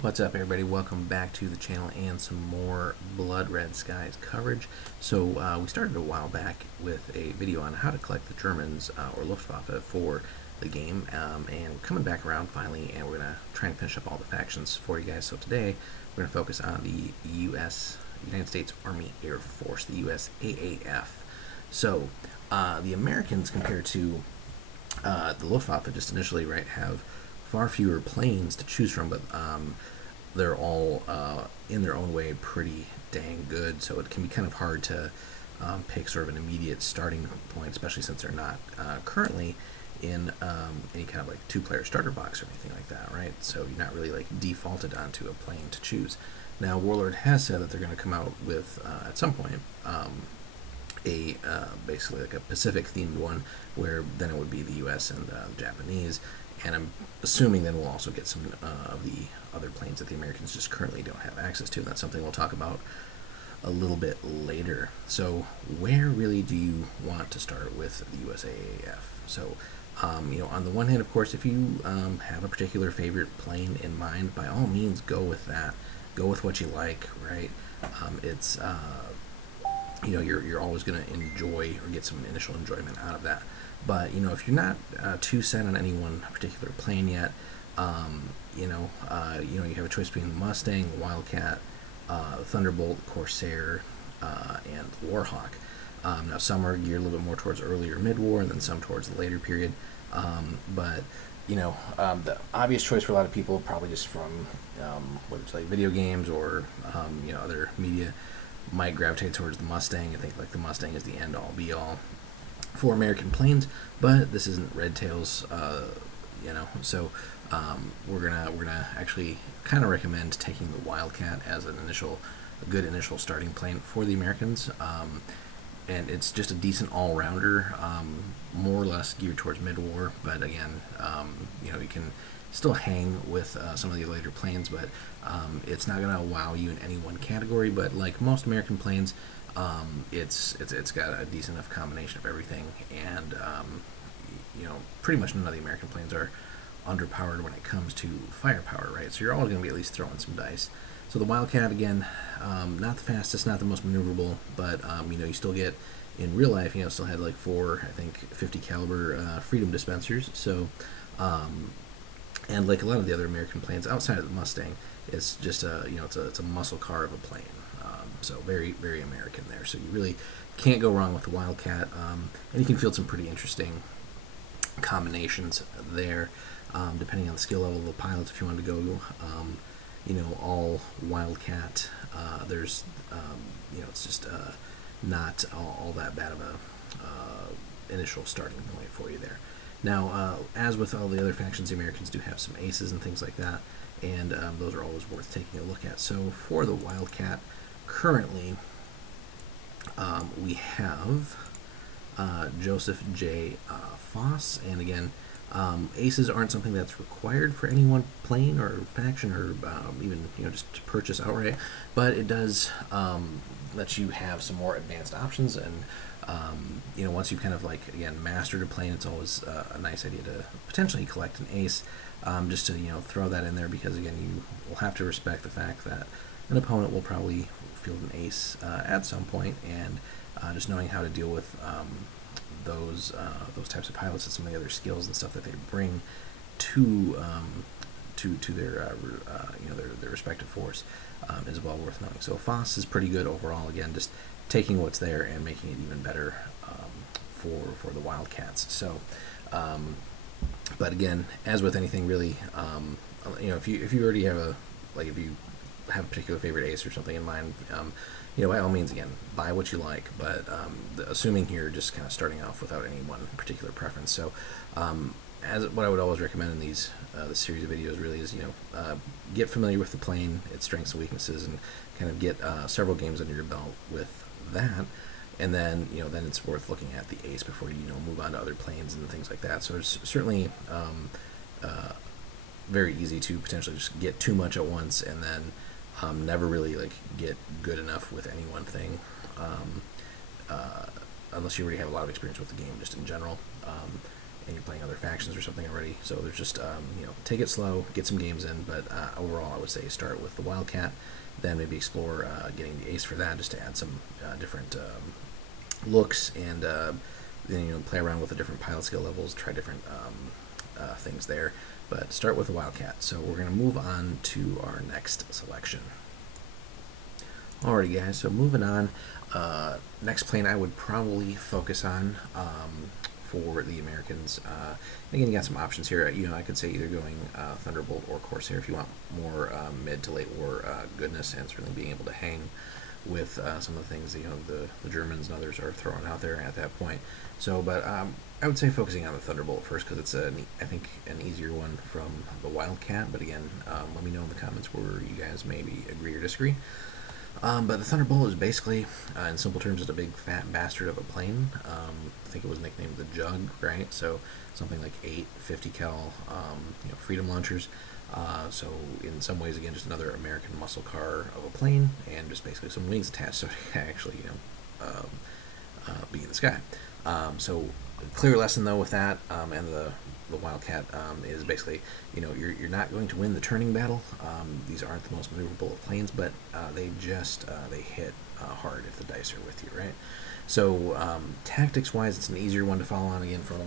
What's up, everybody? Welcome back to the channel and some more Blood Red Skies coverage. So we started a while back with a video on how to collect the Germans or Luftwaffe for the game, and we're coming back around finally, and we're going to try and finish up all the factions for you guys. So today we're going to focus on the United States Army Air Force, the USAAF. So the Americans, compared to the Luftwaffe, just initially, right, have far fewer planes to choose from, but they're all in their own way pretty dang good, so it can be kind of hard to pick sort of an immediate starting point, especially since they're not currently in any kind of like two-player starter box or anything like that, right? So you're not really like defaulted onto a plane to choose. Now, Warlord has said that they're going to come out with at some point a basically like a Pacific themed one, where then it would be the U.S. and the Japanese, and I'm assuming then we'll also get some of the other planes that the Americans just currently don't have access to. That's something we'll talk about a little bit later. So where really do you want to start with the USAAF? So on the one hand, of course, if you have a particular favorite plane in mind, by all means go with that. Go with what you like, right? It's you're always going to enjoy or get some initial enjoyment out of that. But if you're not too set on any one particular plane yet, you have a choice between the Mustang, Wildcat, Thunderbolt, Corsair, and Warhawk. Now some are geared a little bit more towards earlier mid-war, and then some towards the later period. But the obvious choice for a lot of people, probably just from whether it's like video games or other media, might gravitate towards the Mustang. I think like the Mustang is the end-all be-all for American planes, but this isn't Red Tails, so we're gonna actually kind of recommend taking the Wildcat as a good initial starting plane for the Americans, and it's just a decent all-rounder, more or less geared towards mid-war, but again, you can still hang with some of the later planes, but it's not going to wow you in any one category. But like most American planes, it's got a decent enough combination of everything, and pretty much none of the American planes are underpowered when it comes to firepower, right? So you're always going to be at least throwing some dice. So the Wildcat, again, not the fastest, not the most maneuverable, but you still get, in real life, still had like 4, I think, 50 caliber Freedom dispensers. So and like a lot of the other American planes outside of the Mustang, it's just it's a muscle car of a plane. So very, very American there. So you really can't go wrong with the Wildcat, and you can field some pretty interesting combinations there, depending on the skill level of the pilots. If you want to go, all Wildcat, there's, it's just not all that bad of a initial starting point for you there. Now, as with all the other factions, the Americans do have some aces and things like that, and those are always worth taking a look at. So for the Wildcat, currently we have Joseph J. Foss, and again, aces aren't something that's required for any one plane or faction, or even just to purchase outright, but it does let you have some more advanced options. And once you've kind of like, again, mastered a plane, it's always a nice idea to potentially collect an ace, just to throw that in there, because again, you will have to respect the fact that an opponent will probably field an ace at some point, and just knowing how to deal with those types of pilots and some of the other skills and stuff that they bring to their their respective force is well worth knowing. So Foss is pretty good overall. Again, just taking what's there and making it even better for the Wildcats. So, but again, as with anything, really, if you already have if you have a particular favorite ace or something in mind, by all means, again, buy what you like. But assuming here, just kind of starting off without any one particular preference. So, as what I would always recommend in this series of videos really is, get familiar with the plane, its strengths and weaknesses, and kind of get several games under your belt with that. And then, then it's worth looking at the ace before you, move on to other planes and things like that. So it's certainly very easy to potentially just get too much at once, and then never really get good enough with any one thing, unless you already have a lot of experience with the game just in general. and you're playing other factions or something already. So there's just take it slow, get some games in, but overall I would say start with the Wildcat, then maybe explore getting the Ace for that, just to add some different looks, and then play around with the different pilot skill levels, try different things there. But start with the Wildcat. So we're going to move on to our next selection. Alrighty guys, so moving on, next plane I would probably focus on for the Americans. Again, you got some options here. I could say either going Thunderbolt or Corsair if you want more mid to late war goodness, and certainly being able to hang with some of the things the Germans and others are throwing out there at that point. So, but I would say focusing on the Thunderbolt first, because it's I think an easier one from the Wildcat. But again, let me know in the comments where you guys maybe agree or disagree. But the Thunderbolt is basically, in simple terms, it's a big fat bastard of a plane. I think it was nicknamed the Jug, right? So something like 8 50 cal, Freedom launchers. So in some ways, again, just another American muscle car of a plane, and just basically some wings attached, so it can actually be in the sky. So clear lesson though with that, and the Wildcat is basically, you're not going to win the turning battle. These aren't the most maneuverable of planes, but they hit hard if the dice are with you, right? So tactics wise, it's an easier one to follow on, again, from the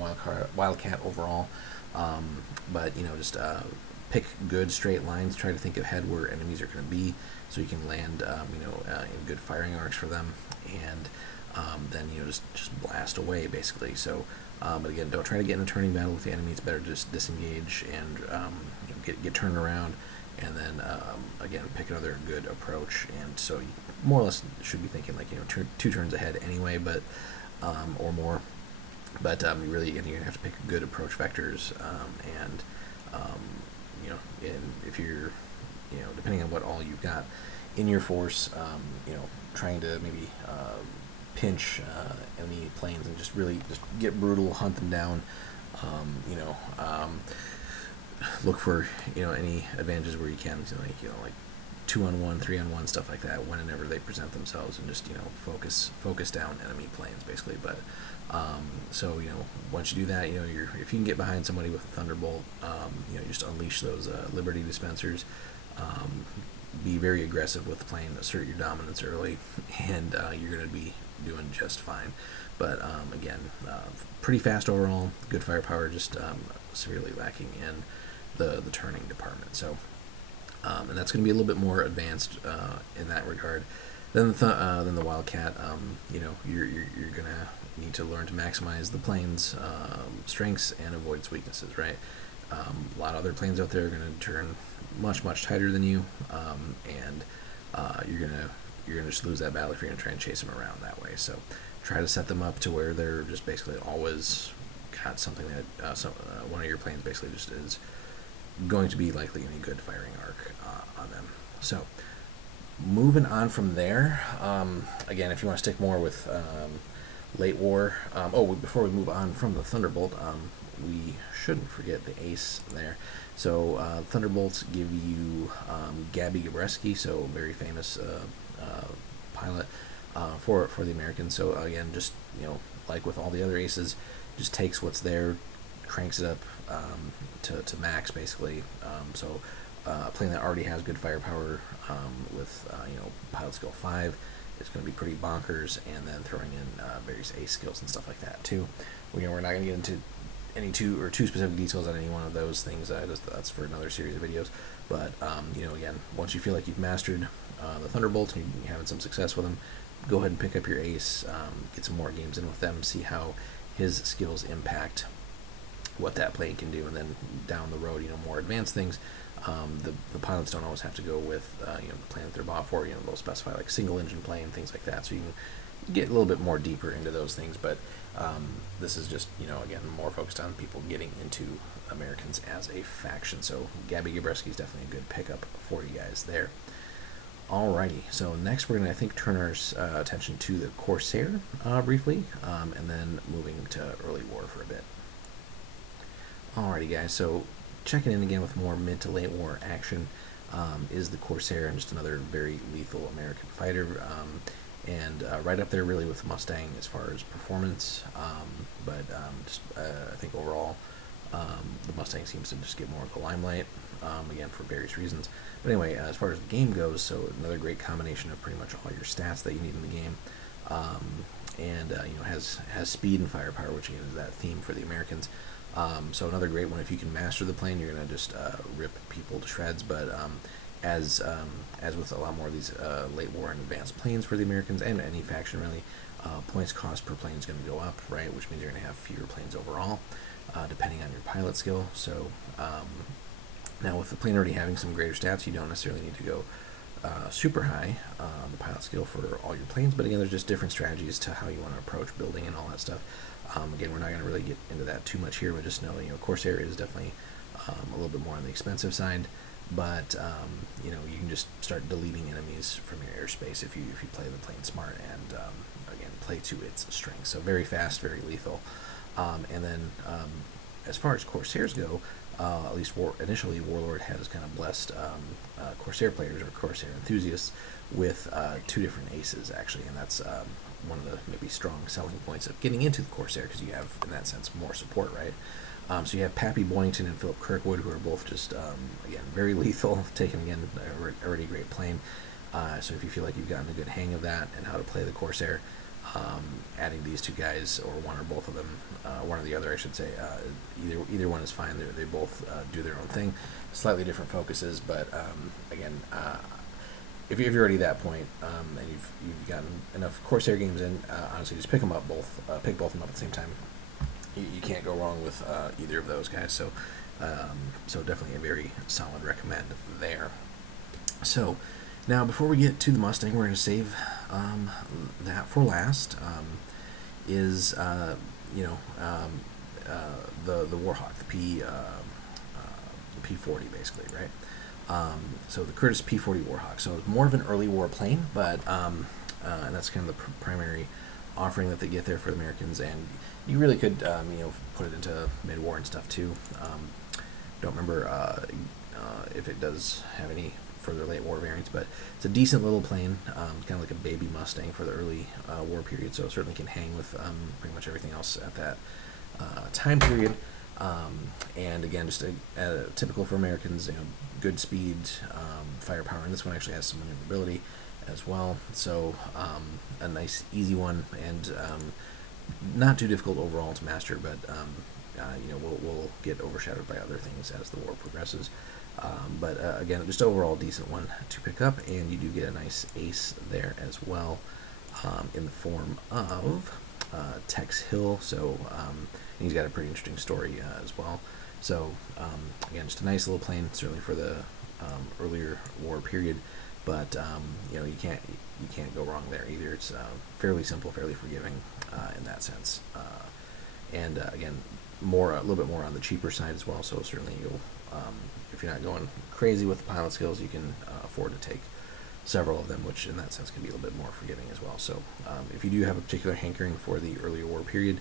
Wildcat overall. But just pick good straight lines. Try to think ahead where enemies are going to be, so you can land in good firing arcs for them, and then just blast away basically. So but again, don't try to get in a turning battle with the enemy. It's better to just disengage and get turned around, and then again pick another good approach. And so you more or less should be thinking like two turns ahead anyway, but or more. But you really, again, you're gonna have to pick good approach vectors, and if you're depending on what all you've got in your force, trying to maybe pinch enemy planes and just really just get brutal, hunt them down. Look for any advantages where you can, like 2-on-1, 3-on-1, stuff like that, whenever they present themselves, and just focus down enemy planes basically. But so once you do that, if you can get behind somebody with a Thunderbolt, just unleash those Liberty dispensers. Be very aggressive with the plane, assert your dominance early, and you're going to be doing just fine. But again, pretty fast overall, good firepower, just severely lacking in the turning department. So, and that's going to be a little bit more advanced in that regard than the Wildcat. You're going to need to learn to maximize the plane's strengths and avoid its weaknesses, right? A lot of other planes out there are going to turn much tighter than you, and you're gonna just lose that battle if you're gonna try and chase them around that way. So try to set them up to where they're just basically always got something that one of your planes basically just is going to be likely any good firing arc on them. So moving on from there, again, if you want to stick more with late war, before we move on from the Thunderbolt, we shouldn't forget the Ace there. So Thunderbolts give you Gabby Gabreski, so very famous pilot for the Americans. So again, just like with all the other Aces, just takes what's there, cranks it up to max basically. So a plane that already has good firepower with pilot skill 5, it's going to be pretty bonkers, and then throwing in various Ace skills and stuff like that too. We're not going to get into any too specific details on any one of those things. That's for another series of videos. But again, once you feel like you've mastered the Thunderbolt and you're having some success with them, go ahead and pick up your Ace, get some more games in with them, see how his skills impact what that plane can do, and then down the road, more advanced things. The pilots don't always have to go with the plane that they're bought for. They'll specify like single engine plane, things like that, so you can get a little bit more deeper into those things. But this is just again, more focused on people getting into Americans as a faction. So Gabby Gabreski is definitely a good pickup for you guys there. Alrighty, so next we're going to, I think, turn our attention to the Corsair briefly, and then moving to early war for a bit. Alrighty guys, so checking in again with more mid to late war action is the Corsair, and just another very lethal American fighter. and right up there really with the Mustang as far as performance. I think overall the Mustang seems to just get more of the limelight, again for various reasons. But anyway, as far as the game goes, so another great combination of pretty much all your stats that you need in the game, and has speed and firepower, which again is that theme for the Americans. So another great one. If you can master the plane, you're gonna just rip people to shreds. But as with a lot more of these late war and advanced planes for the Americans and any faction really, points cost per plane is going to go up, right? Which means you're going to have fewer planes overall, depending on your pilot skill. So now with the plane already having some greater stats, you don't necessarily need to go super high the pilot skill for all your planes. But again, there's just different strategies to how you want to approach building and all that stuff. Again, we're not going to really get into that too much here, but just know, Corsair is definitely a little bit more on the expensive side. But you can just start deleting enemies from your airspace if you play the plane smart and again play to its strengths. So very fast, very lethal. And then as far as Corsairs go, at least initially Warlord has kind of blessed Corsair players or Corsair enthusiasts with two different aces actually, and that's one of the maybe strong selling points of getting into the Corsair, because you have in that sense more support, right? So you have Pappy Boynton and Philip Kirkwood, who are both just, again, very lethal, taking, again, a already great plane. So if you feel like you've gotten a good hang of that and how to play the Corsair, adding these two guys, or one or both of them, one or the other, I should say, either one is fine. They both do their own thing, slightly different focuses, but again, if you're already at that point and you've gotten enough Corsair games in, honestly, just pick both of them up at the same time. You can't go wrong with either of those guys. So definitely a very solid recommend there. So now before we get to the Mustang, we're going to save that for last. Is the Warhawk, the P40 basically, right? So the Curtiss P40 Warhawk. So it's more of an early war plane, but and that's kind of the primary offering that they get there for the Americans, and you really could put it into mid-war and stuff too. Don't remember if it does have any further late war variants, but it's a decent little plane, kind of like a baby Mustang for the early war period, so it certainly can hang with pretty much everything else at that time period. And again, just typical for Americans, good speed, firepower, and this one actually has some maneuverability as well. So a nice easy one, and not too difficult overall to master, but will get overshadowed by other things as the war progresses. But again, just overall decent one to pick up, and you do get a nice ace there as well, in the form of Tex Hill. So he's got a pretty interesting story as well. So again, just a nice little plane, certainly for the earlier war period. But you can't go wrong there either. It's fairly simple, fairly forgiving in that sense, and again, a little bit more on the cheaper side as well. So certainly you'll, if you're not going crazy with the pilot skills, you can afford to take several of them, which in that sense can be a little bit more forgiving as well. So if you do have a particular hankering for the earlier war period,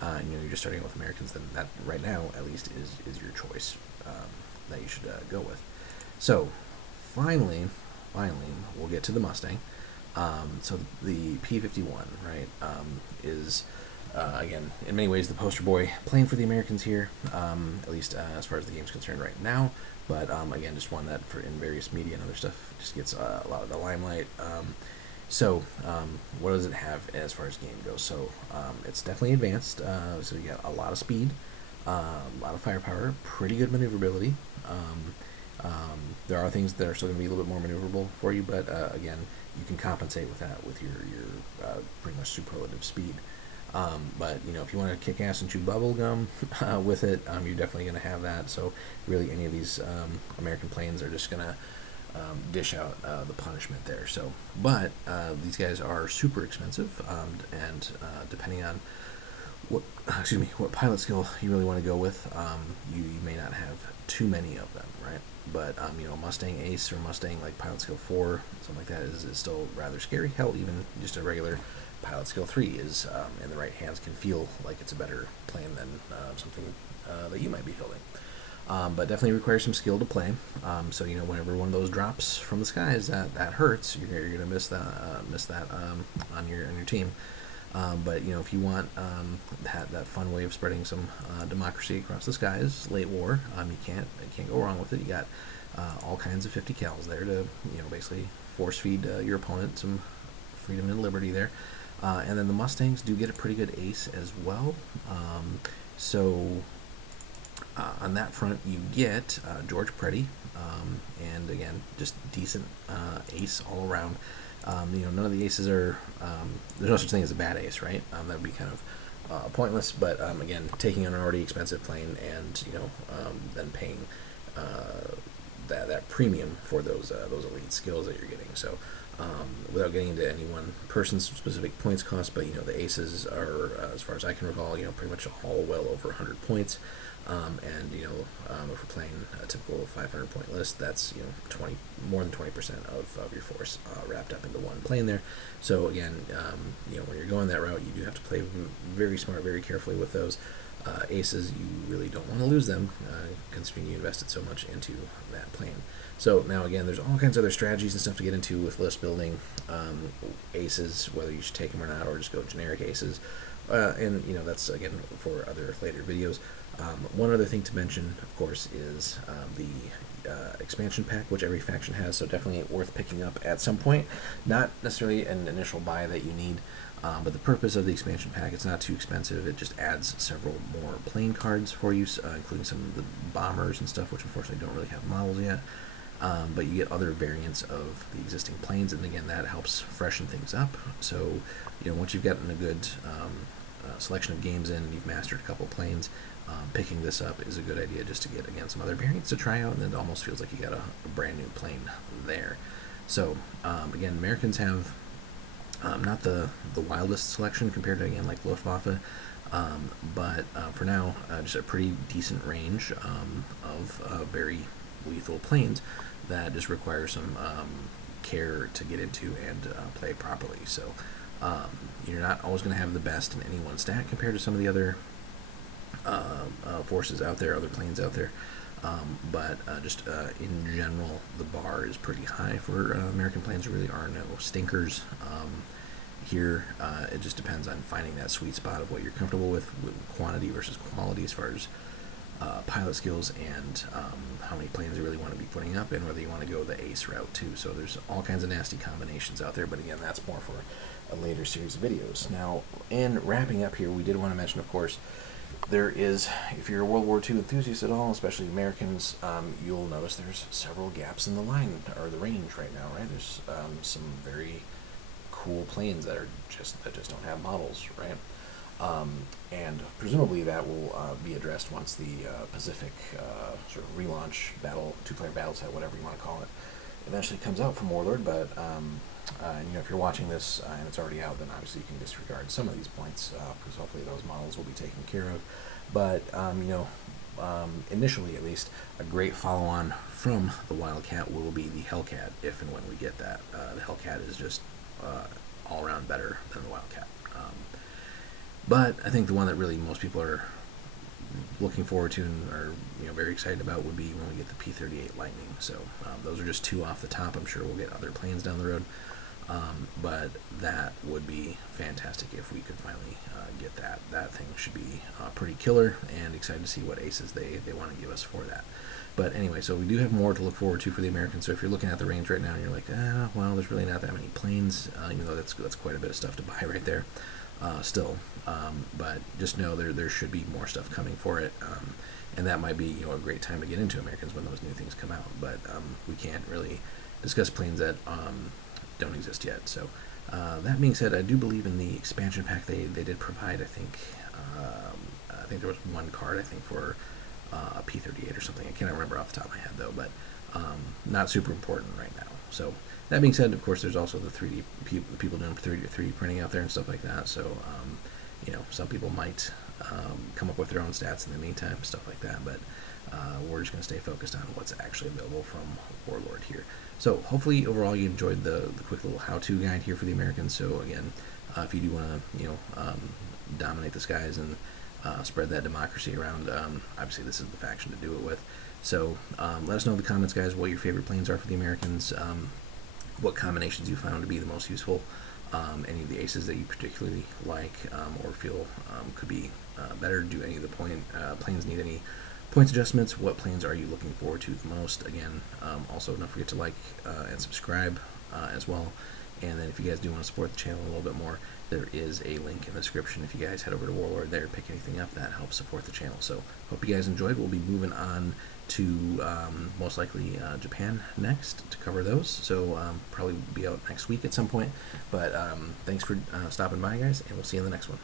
and you're just starting out with Americans, then that right now at least is your choice that you should go with. So finally, we'll get to the Mustang. So the P-51, right, is again in many ways the poster boy plane for the Americans here, at least as far as the game's concerned right now. But again, just one that in various media and other stuff just gets a lot of the limelight. So what does it have as far as game goes? So it's definitely advanced. So you got a lot of speed, a lot of firepower, pretty good maneuverability. There are things that are still going to be a little bit more maneuverable for you, but again, you can compensate with that with your pretty much superlative speed. But if you want to kick ass and chew bubble gum with it, you're definitely going to have that. So really, any of these American planes are just going to dish out the punishment there. So, but these guys are super expensive, and depending on what pilot skill you really want to go with, you may not have too many of them, right? But Mustang Ace or Mustang like pilot skill 4, something like that is still rather scary. Hell, even just a regular pilot skill 3 is in the right hands can feel like it's a better plane than something that you might be building. But definitely requires some skill to play. So whenever one of those drops from the skies, that hurts. You're gonna miss that on your team. But if you want that fun way of spreading some democracy across the skies, late war, you can't go wrong with it. You got all kinds of 50 cals there to basically force feed your opponent some freedom and liberty there. And then the Mustangs do get a pretty good ace as well. So on that front, you get George Preddy, and again, just decent ace all around. None of the aces are. There's no such thing as a bad ace, right? That would be kind of pointless. But again, taking an already expensive plane and then paying that premium for those elite skills that you're getting. So without getting into any one person's specific points cost, but the aces are, as far as I can recall, pretty much all well over 100 points. And if we're playing a typical 500 point list, that's more than 20% of your force wrapped up into one plane there. So again, when you're going that route, you do have to play very smart, very carefully with those aces. You really don't want to lose them, considering you invested so much into that plane. So now again, there's all kinds of other strategies and stuff to get into with list building. Aces, whether you should take them or not, or just go generic aces. And that's again for other later videos. One other thing to mention, of course, is the expansion pack, which every faction has, so definitely worth picking up at some point. Not necessarily an initial buy that you need, but the purpose of the expansion pack, it's not too expensive. It just adds several more plane cards for you, including some of the bombers and stuff, which unfortunately don't really have models yet. But you get other variants of the existing planes, and again, that helps freshen things up. So, once you've gotten a good selection of games in and you've mastered a couple planes, picking this up is a good idea just to get, again, some other variants to try out, and it almost feels like you got a brand new plane there. So, again, Americans have not the wildest selection compared to, again, like Luftwaffe, but for now, just a pretty decent range of very lethal planes that just require some care to get into and play properly. So you're not always going to have the best in any one stat compared to some of the other forces out there, other planes out there. But just in general, the bar is pretty high for American planes. There really are no stinkers here. It just depends on finding that sweet spot of what you're comfortable with quantity versus quality as far as pilot skills and how many planes you really want to be putting up, and whether you want to go the ace route too. So there's all kinds of nasty combinations out there, but again, that's more for a later series of videos. Now, in wrapping up here, we did want to mention, of course, there is, if you're a World War II enthusiast at all, especially Americans, you'll notice there's several gaps in the line, or the range right now, right? There's some very cool planes that just don't have models, right? And presumably that will be addressed once the Pacific sort of relaunch battle, two-player battle set, whatever you want to call it, eventually comes out from Warlord. But if you're watching this and it's already out, then obviously you can disregard some of these points because hopefully those models will be taken care of. But initially, at least, a great follow-on from the Wildcat will be the Hellcat, if and when we get that. The Hellcat is just all around better than the Wildcat. But I think the one that really most people are looking forward to and are very excited about would be when we get the P-38 Lightning. So those are just two off the top. I'm sure we'll get other planes down the road, but that would be fantastic if we could finally get that. That thing should be pretty killer, and excited to see what aces they want to give us for that. But anyway, so we do have more to look forward to for the Americans. So if you're looking at the range right now and you're like, well, there's really not that many planes, even though that's quite a bit of stuff to buy right there. Still, but just know there should be more stuff coming for it, and that might be a great time to get into Americans when those new things come out. But we can't really discuss planes that don't exist yet. So that being said, I do believe in the expansion pack they did provide. I think there was one card, I think, for a P-38 or something. I can't remember off the top of my head though, but not super important right now. So that being said, of course, there's also the 3D people doing 3D printing out there and stuff like that. So some people might come up with their own stats in the meantime, stuff like that. But we're just going to stay focused on what's actually available from Warlord here. So hopefully, overall, you enjoyed the quick little how-to guide here for the Americans. So again, if you do want to dominate the skies and spread that democracy around. Obviously, this is the faction to do it with. So let us know in the comments, guys, what your favorite planes are for the Americans, what combinations you found to be the most useful, any of the aces that you particularly like or feel could be better. Do any of the planes need any points adjustments? What planes are you looking forward to the most? Again, also don't forget to like and subscribe as well. And then if you guys do want to support the channel a little bit more, there is a link in the description. If you guys head over to Warlord there, pick anything up, that helps support the channel. So hope you guys enjoyed. We'll be moving on to most likely Japan next to cover those. So probably be out next week at some point. But thanks for stopping by, guys, and we'll see you in the next one.